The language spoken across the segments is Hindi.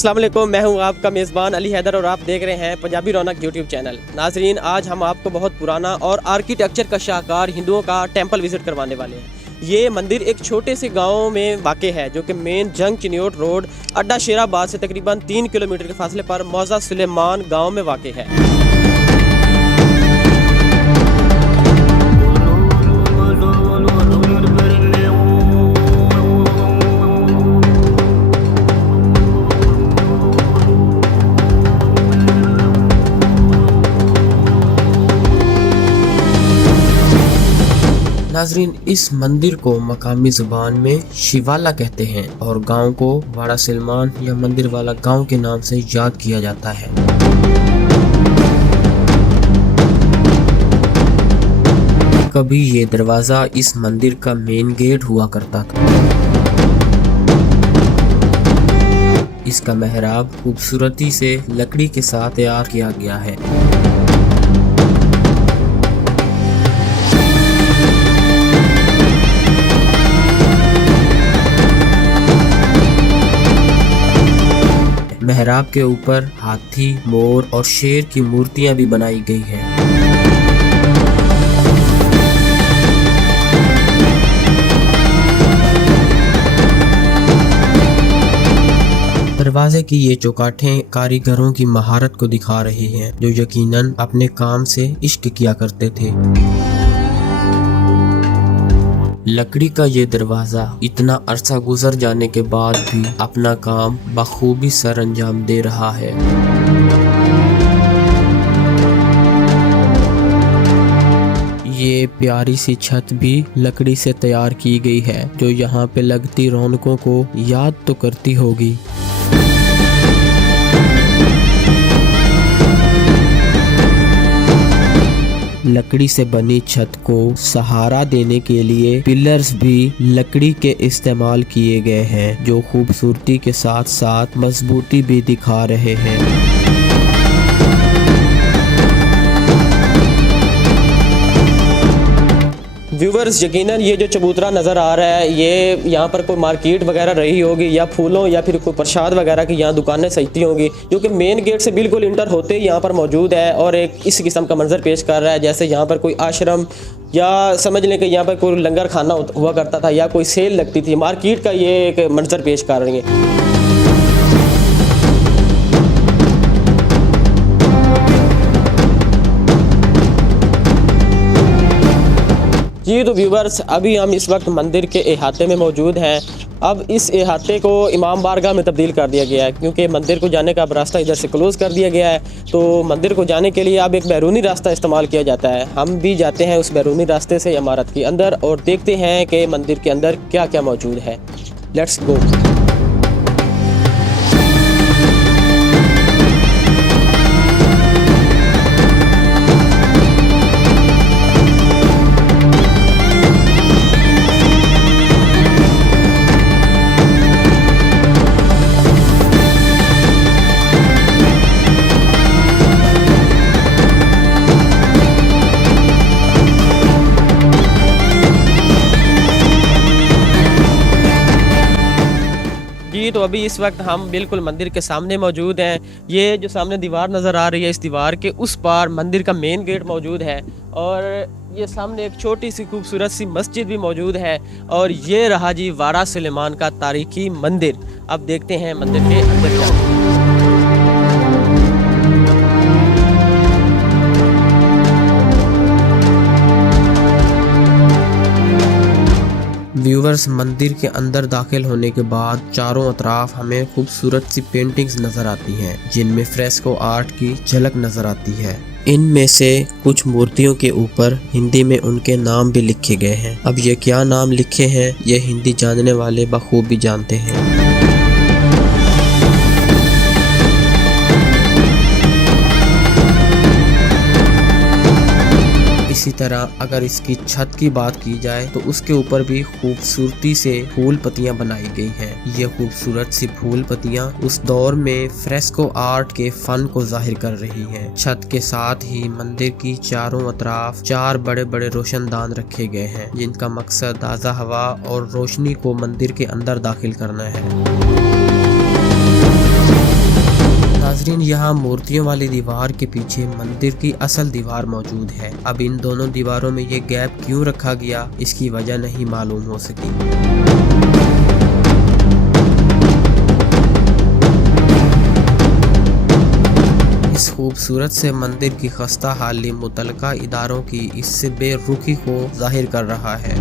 अस्सलाम वालेकुम, मैं हूं आपका मेज़बान अली हैदर और आप देख रहे हैं पंजाबी रौनक यूट्यूब चैनल। नाजरीन, आज हम आपको बहुत पुराना और आर्किटेक्चर का शाहकार हिंदुओं का टेंपल विज़िट करवाने वाले हैं। ये मंदिर एक छोटे से गांव में वाक़ है जो कि मेन जंग चिन्योट रोड अड्डा शेराबाद से तकरीबन 3 किलोमीटर के फासले पर मौज़ा सुलेमान गाँव में वाक़ है। नाजरीन, इस मंदिर को मकामी ज़ुबान में शिवाला कहते हैं और गांव को वाड़ा सलमान या मंदिर वाला गांव के नाम से याद किया जाता है। कभी ये दरवाज़ा इस मंदिर का मेन गेट हुआ करता था। इसका मेहराब खूबसूरती से लकड़ी के साथ तैयार किया गया है। मेहराब के ऊपर हाथी, मोर और शेर की मूर्तियां भी बनाई गई हैं। दरवाजे की ये चौकाठें कारीगरों की महारत को दिखा रही हैं, जो यकीनन अपने काम से इश्क किया करते थे। लकड़ी का ये दरवाज़ा इतना अरसा गुजर जाने के बाद भी अपना काम बखूबी सर अंजाम दे रहा है। ये प्यारी सी छत भी लकड़ी से तैयार की गई है, जो यहाँ पे लगती रौनकों को याद तो करती होगी। लकड़ी से बनी छत को सहारा देने के लिए पिलर्स भी लकड़ी के इस्तेमाल किए गए हैं, जो खूबसूरती के साथ साथ मजबूती भी दिखा रहे हैं। व्यूवर्स, यकीनन ये जो चबूतरा नज़र आ रहा है, ये यहाँ पर कोई मार्केट वगैरह रही होगी या फूलों या फिर कोई प्रसाद वगैरह की यहाँ दुकानें सजती होंगी, जो कि मेन गेट से बिल्कुल इंटर होते ही यहाँ पर मौजूद है और एक इस किस्म का मंजर पेश कर रहा है जैसे यहाँ पर कोई आश्रम या समझ लें कि यहाँ पर कोई लंगर खाना हुआ करता था या कोई सेल लगती थी। मार्केट का ये एक मंजर पेश कर रही है। जी तो व्यूवर्स, अभी हम इस वक्त मंदिर के अहाते में मौजूद हैं। अब इस अहाते को इमाम बारगाह में तब्दील कर दिया गया है, क्योंकि मंदिर को जाने का अब रास्ता इधर से क्लोज़ कर दिया गया है। तो मंदिर को जाने के लिए अब एक बैरूनी रास्ता इस्तेमाल किया जाता है। हम भी जाते हैं उस बैरूनी रास्ते से इमारत के अंदर और देखते हैं कि मंदिर के अंदर क्या क्या मौजूद है। Let's go. तो अभी इस वक्त हम बिल्कुल मंदिर के सामने मौजूद हैं। ये जो सामने दीवार नज़र आ रही है, इस दीवार के उस पार मंदिर का मेन गेट मौजूद है और ये सामने एक छोटी सी खूबसूरत सी मस्जिद भी मौजूद है। और ये रहा जी वाड़ा सुलेमान का तारीखी मंदिर। अब देखते हैं मंदिर के अंदर क्या। व्यूवर्स, मंदिर के अंदर दाखिल होने के बाद चारों अतराफ हमें खूबसूरत सी पेंटिंग्स नज़र आती हैं, जिनमें फ्रेस्को आर्ट की झलक नज़र आती है। इनमें से कुछ मूर्तियों के ऊपर हिंदी में उनके नाम भी लिखे गए हैं। अब ये क्या नाम लिखे हैं, ये हिंदी जानने वाले बखूबी जानते हैं। इसी तरह अगर इसकी छत की बात की जाए तो उसके ऊपर भी खूबसूरती से फूल पत्तियां बनाई गई हैं। ये खूबसूरत सी फूल पत्तियां उस दौर में फ्रेस्को आर्ट के फन को जाहिर कर रही हैं। छत के साथ ही मंदिर की चारों अतराफ 4 बड़े बड़े रोशनदान रखे गए हैं, जिनका मकसद ताज़ा हवा और रोशनी को मंदिर के अंदर दाखिल करना है। नाजरीन, यहाँ मूर्तियों वाली दीवार के पीछे मंदिर की असल दीवार मौजूद है। अब इन दोनों दीवारों में ये गैप क्यों रखा गया, इसकी वजह नहीं मालूम हो सकी। इस खूबसूरत से मंदिर की खस्ता हाली मुतलका इदारों की इससे बेरुखी को जाहिर कर रहा है।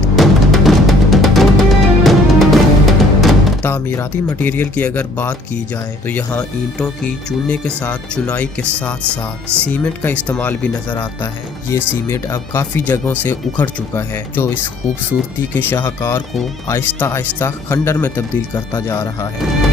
तामीराती मटेरियल की अगर बात की जाए तो यहाँ ईंटों की चूने के साथ चुनाई के साथ साथ सीमेंट का इस्तेमाल भी नजर आता है। ये सीमेंट अब काफी जगहों से उखड़ चुका है, जो इस खूबसूरती के शाहकार को आहिस्ता आहिस्ता खंडर में तब्दील करता जा रहा है।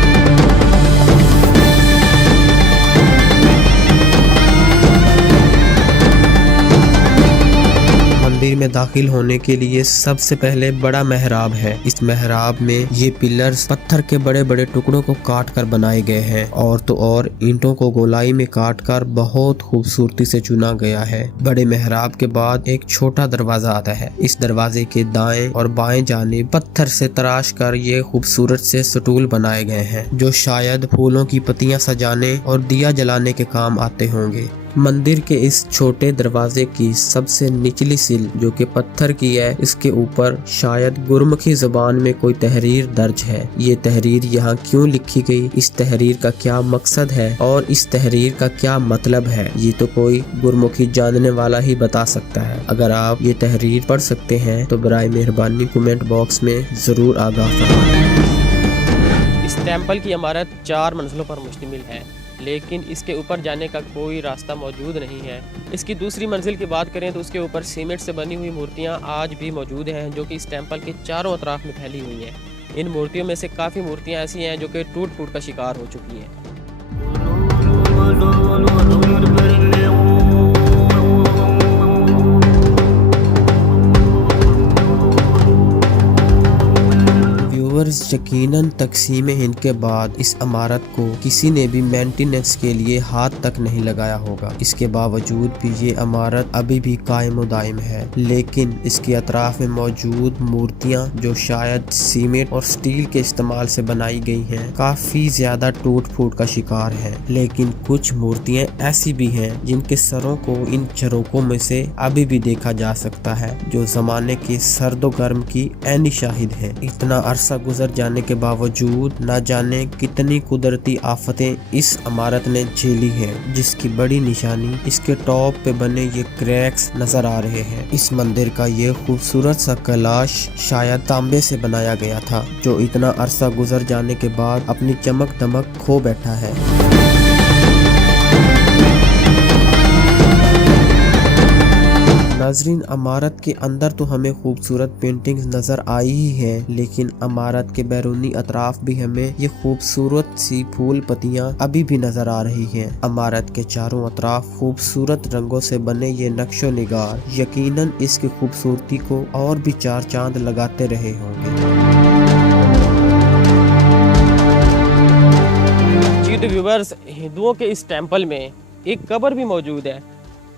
मंदिर में दाखिल होने के लिए सबसे पहले बड़ा मेहराब है। इस मेहराब में ये पिलर्स पत्थर के बड़े बड़े टुकड़ों को काट कर बनाए गए हैं और तो और ईंटों को गोलाई में काट कर बहुत खूबसूरती से चुना गया है। बड़े मेहराब के बाद एक छोटा दरवाजा आता है। इस दरवाजे के दाएं और बाएं जानिब पत्थर से तराश कर ये खूबसूरत से स्टूल बनाए गए हैं, जो शायद फूलों की पत्तियां सजाने और दिया जलाने के काम आते होंगे। मंदिर के इस छोटे दरवाजे की सबसे निचली सिल, जो कि पत्थर की है, इसके ऊपर शायद गुरमुखी ज़बान में कोई तहरीर दर्ज है। ये तहरीर यहाँ क्यों लिखी गई, इस तहरीर का क्या मकसद है और इस तहरीर का क्या मतलब है, ये तो कोई गुरमुखी जानने वाला ही बता सकता है। अगर आप ये तहरीर पढ़ सकते हैं तो बराए मेहरबानी कमेंट बॉक्स में ज़रूर आगाह फरमाएं। इस टेम्पल की इमारत 4 मंजिलों पर मुश्तमिल है, लेकिन इसके ऊपर जाने का कोई रास्ता मौजूद नहीं है। इसकी दूसरी मंजिल की बात करें तो उसके ऊपर सीमेंट से बनी हुई मूर्तियां आज भी मौजूद हैं, जो कि इस टेम्पल के चारों अतराफ में फैली हुई हैं। इन मूर्तियों में से काफ़ी मूर्तियां ऐसी हैं जो कि टूट फूट का शिकार हो चुकी हैं। यकीनन तकसीम हिंद के बाद इस इमारत को किसी ने भी मेंटेनेंस के लिए हाथ तक नहीं लगाया होगा। इसके बावजूद भी ये इमारत अभी भी कायम दायम है, लेकिन इसके अतराफ में मौजूद मूर्तियां, जो शायद सीमेंट और स्टील के इस्तेमाल से बनाई गई हैं, काफी ज्यादा टूट फूट का शिकार है। लेकिन कुछ मूर्तियां ऐसी भी हैं जिनके सरों को इन झरोकों में से अभी भी देखा जा सकता है, जो जमाने के सर्दो गर्म की ऐनी शाहिद है। इतना अरसा गुजर जाने के बावजूद न जाने कितनी कुदरती आफतें इस इमारत ने झेली हैं, जिसकी बड़ी निशानी इसके टॉप पे बने ये क्रैक्स नजर आ रहे हैं। इस मंदिर का ये खूबसूरत सा कैलाश शायद तांबे से बनाया गया था, जो इतना अरसा गुजर जाने के बाद अपनी चमक दमक खो बैठा है। नाजरीन, इमारत के अंदर तो हमें खूबसूरत पेंटिंग्स नज़र आई ही हैं, लेकिन इमारत के बैरूनी अतराफ भी हमें ये खूबसूरत सी फूल पत्तियां अभी भी नज़र आ रही हैं। इमारत के चारों अतराफ खूबसूरत रंगों से बने ये नक्शो निगार यकीनन इसकी खूबसूरती को और भी 4 चांद लगाते रहे होंगे। जी तो व्यूअर्स, हिंदुओं के इस टेम्पल में एक कब्र भी मौजूद है।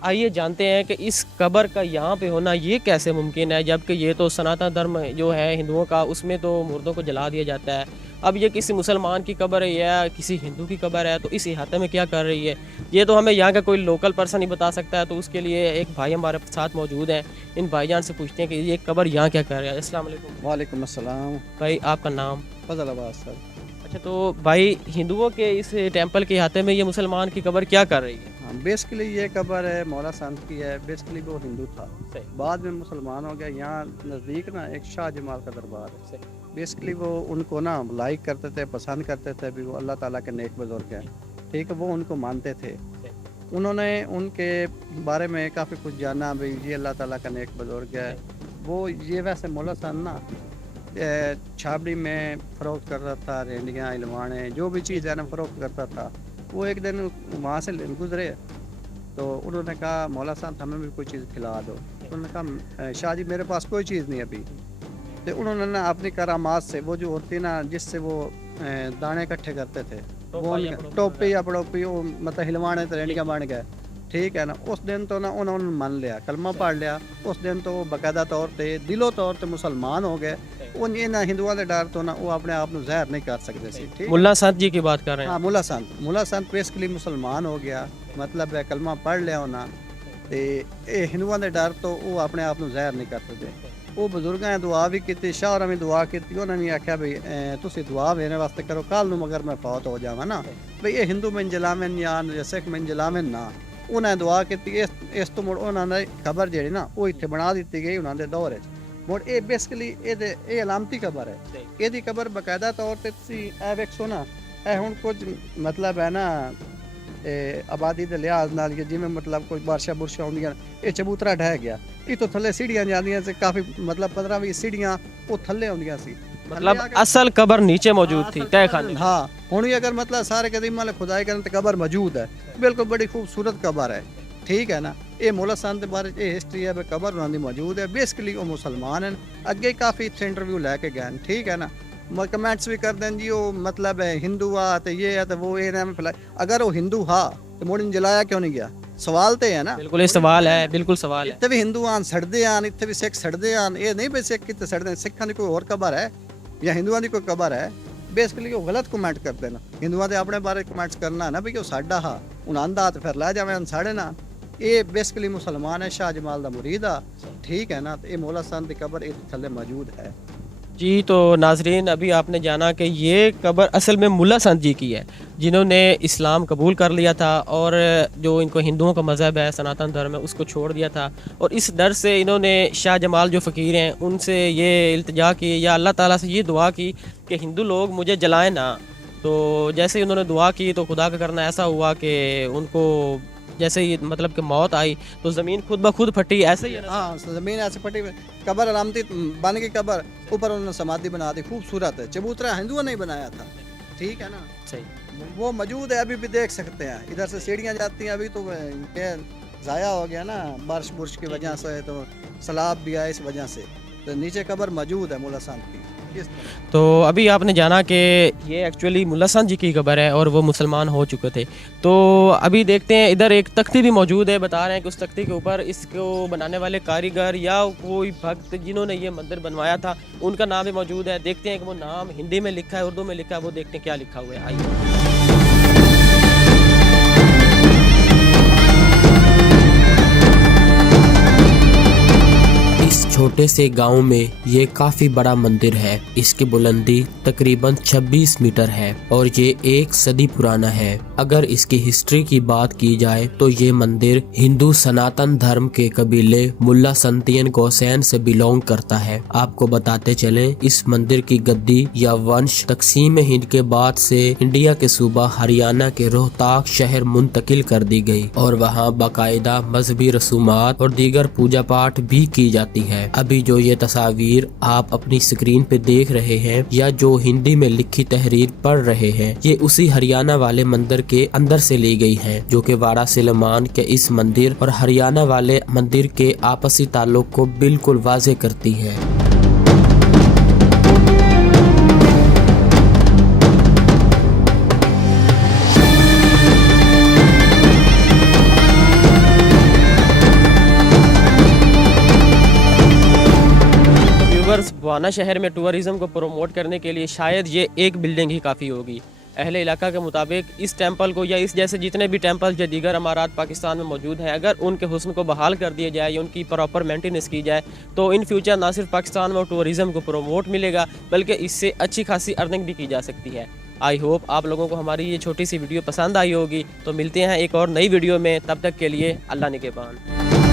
आइए जानते हैं कि इस कब्र का यहाँ पे होना ये कैसे मुमकिन है, जबकि ये तो सनातन धर्म जो है हिंदुओं का, उसमें तो मुर्दों को जला दिया जाता है। अब ये किसी मुसलमान की कब्र है या किसी हिंदू की कब्र है, तो इस इहाते में क्या कर रही है, ये तो हमें यहाँ का कोई लोकल पर्सन ही बता सकता है। तो उसके लिए एक भाई हमारे साथ मौजूद हैं, इन भाईजान से पूछते हैं कि ये कब्र यहाँ क्या कर रहा है। अस्सलाम वालेकुम। वालेकुम अस्सलाम। भाई आपका नाम? फजल अब्बास सर। अच्छा, तो भाई हिंदुओं के इस टेम्पल के इहाते में ये मुसलमान की कब्र क्या कर रही है? हाँ, बेसिकली ये कब्र है मौला संत की है। बेसिकली वो हिंदू था, बाद में मुसलमान हो गया। यहाँ नज़दीक ना एक शाह जमाल का दरबार है। बेसिकली वो उनको ना लाइक करते थे, पसंद करते थे, भी वो अल्लाह ताला के नेक बुजुर्ग हैं, ठीक है, वो उनको मानते थे। उन्होंने उनके बारे में काफ़ी कुछ जाना, भाई ये अल्लाह ताला का नेक बुजुर्ग है। वो ये वैसे मौला संत ना छाबड़ी में फ़रोख्त कर रहा था, रेंडियाँ इलवाने जो भी चीज़ है ना फ़रोख्त करता था। वो एक दिन वहाँ से गुजरे तो उन्होंने कहा मौला साहब हमें भी कोई चीज़ खिला दो। उन्होंने कहा शाह जी मेरे पास कोई चीज़ नहीं अभी। तो उन्होंने ना अपनी करामात से वो जो होती ना, जिससे वो दाने इकट्ठे करते थे, वो टोपी या पड़ोपी वो मतलब हिलवाने तो रेंडियाँ बन गए। ठीक है ना। उस दिन तो ना उन्होंने मान लिया, कलमा पढ़ लिया, उस दिन तो वो बाकायदा तौर पे दिलो तौर पे मुसलमान हो गए। उन इन्हां हिंदुओं के डर तो ना वो अपने आप को ज़ाहिर नहीं कर सकते सी। ठीक है? मुल्ला संत जी की बात कर रहे हैं। हाँ, मुला संत बेसिकली मुसलमान हो गया, मतलब है कलमा पढ़ लिया उन्हें ते ये हिंदुओं के डर तो वो अपने आप को ज़ाहिर नहीं कर सकते। वो बुजुर्गों ने दुआ भी की, शाहरा भी दुआ की, उन्होंने भी आख्या भी तुसी दुआ मेरे वास्ते करो, कल नूं मगर मैं फौत हो जावां ना भी ये हिंदू में जलावन या सिख में जलावन ना। उन्हें दुआ की, इस तो मुड़ उन्होंने खबर जी ना वो इत्थे बना दी गई उन्होंने दौर च। मुड़ ये बेसिकली ये अलामती खबर है, ये खबर बाकायदा तौर पर तुसी ए वेखो ना, ए हुण कुछ मतलब है ना आबादी के लिहाज नाल जिवें मतलब कोई बारिशां बुरशां आउंदियां, ये चबूतरा ढह गया, ये तो थले सीढ़ियां जांदियां से काफ़ी मतलब 15-20 सीढ़ियां वो थले आउंदियां सी। मतलब असल कबर नीचे मौजूद थी तय खाने। हाँ, हुण भी अगर मतलब सारे कदीम वाले खुदाई करन तो कबर मौजूद है, बिल्कुल बड़ी खूबसूरत कबर है। ठीक है ना। ये मुला संत के बारे ये हिस्ट्री है, कबर उन्होंने मौजूद है। बेसिकली वो मुसलमान हैं, अगे काफ़ी इत्थे इंटरव्यू लैके गए। ठीक है ना। कमेंट्स भी कर दें जी वो मतलब है हिंदू आ तो ये है तो वो ये नाम फैलाए। अगर वो हिंदू हा तो मुड़ जलाया क्यों नहीं गया? सवाल तो है ना। बिल्कुल ये सवाल है, बिल्कुल सवाल है। इत्थे भी हिंदू आन सड़दे आन, इत्थे भी सिख सड़दे आन, ये नहीं भी सिख कितने सड़दे, सिखां की कोई और कबर है या हिंदुओं की कोई कबर है? बेसिकली वो गलत कमेंट करते ना, हिंदुओं के अपने बारे कमेंट्स करना ना भी वो साडा हा उन्होंने हाथ फिर लै जावे साढ़े ना। ये बेसिकली मुसलमान है, शाह जमाल का मुरीद आ। ठीक है ना। तो ये मौला संत की कबर ये थले मौजूद है जी। तो नाजरीन अभी आपने जाना कि ये कबर असल में मुल्ला संत जी की है, जिन्होंने इस्लाम कबूल कर लिया था और जो इनको हिंदुओं का मज़हब है, सनातन धर्म है, उसको छोड़ दिया था। और इस डर से इन्होंने शाह जमाल जो फ़कीर हैं उनसे ये इल्तिजा की या अल्लाह ताला से ये दुआ की कि हिंदू लोग मुझे जलाएं ना। तो जैसे ही उन्होंने दुआ की तो खुदा का करना ऐसा हुआ कि उनको जैसे ही मतलब कि मौत आई तो ज़मीन खुद ब खुद फटी, ऐसे ही है ना? हाँ, ज़मीन ऐसे फटी, कबर अलामती बन गई कबर, ऊपर उन्होंने समाधि बना दी, खूबसूरत है। चबूतरा हिंदुओं ने ही बनाया था। ठीक है ना। सही। वो मौजूद है, अभी भी देख सकते हैं। इधर से सीढ़ियाँ जाती हैं, अभी तो क्या ज़ाया हो गया ना बारिश बुरश की वजह से, तो सैलाब भी आया इस वजह से। तो नीचे कबर मौजूद है मुल्ला संत की। तो अभी आपने जाना कि ये एक्चुअली मुल्ला संत जी की कबर है और वो मुसलमान हो चुके थे। तो अभी देखते हैं, इधर एक तख्ती भी मौजूद है। बता रहे हैं कि उस तख्ती के ऊपर इसको बनाने वाले कारीगर या कोई भक्त जिन्होंने ये मंदिर बनवाया था उनका नाम भी मौजूद है। देखते हैं कि वो नाम हिंदी में लिखा है, उर्दू में लिखा है, वो देखते हैं क्या लिखा हुआ है। आइए। छोटे से गांव में ये काफी बड़ा मंदिर है। इसकी बुलंदी तकरीबन 26 मीटर है और ये 1 सदी पुराना है। अगर इसकी हिस्ट्री की बात की जाए तो ये मंदिर हिंदू सनातन धर्म के कबीले मुल्ला संतियन गोसैन से बिलोंग करता है। आपको बताते चलें, इस मंदिर की गद्दी या वंश तकसीम हिंद के बाद से इंडिया के सूबा हरियाणा के रोहताक शहर मुंतकिल कर दी गई और वहाँ बाकायदा मजहबी रसूमात और दीगर पूजा पाठ भी की जाती है। अभी जो ये तस्वीर आप अपनी स्क्रीन पे देख रहे हैं या जो हिंदी में लिखी तहरीर पढ़ रहे हैं, ये उसी हरियाणा वाले मंदिर के अंदर से ली गई है, जो कि वाड़ा सिलेमान के इस मंदिर और हरियाणा वाले मंदिर के आपसी ताल्लुक को बिल्कुल वाज़ेह करती है। बवाना शहर में टूरिज़्म को प्रमोट करने के लिए शायद ये एक बिल्डिंग ही काफ़ी होगी। अहले इलाका के मुताबिक इस टेंपल को या इस जैसे जितने भी टेंपल या दीगर अमारात पाकिस्तान में मौजूद हैं, अगर उनके हुस्न को बहाल कर दिया जाए या उनकी प्रॉपर मेंटेनेंस की जाए तो इन फ्यूचर ना सिर्फ पाकिस्तान में टूरिज़्म को प्रमोट मिलेगा बल्कि इससे अच्छी खासी अर्निंग भी की जा सकती है। आई होप आप लोगों को हमारी ये छोटी सी वीडियो पसंद आई होगी। तो मिलते हैं एक और नई वीडियो में, तब तक के लिए अल्लाह निगहबान।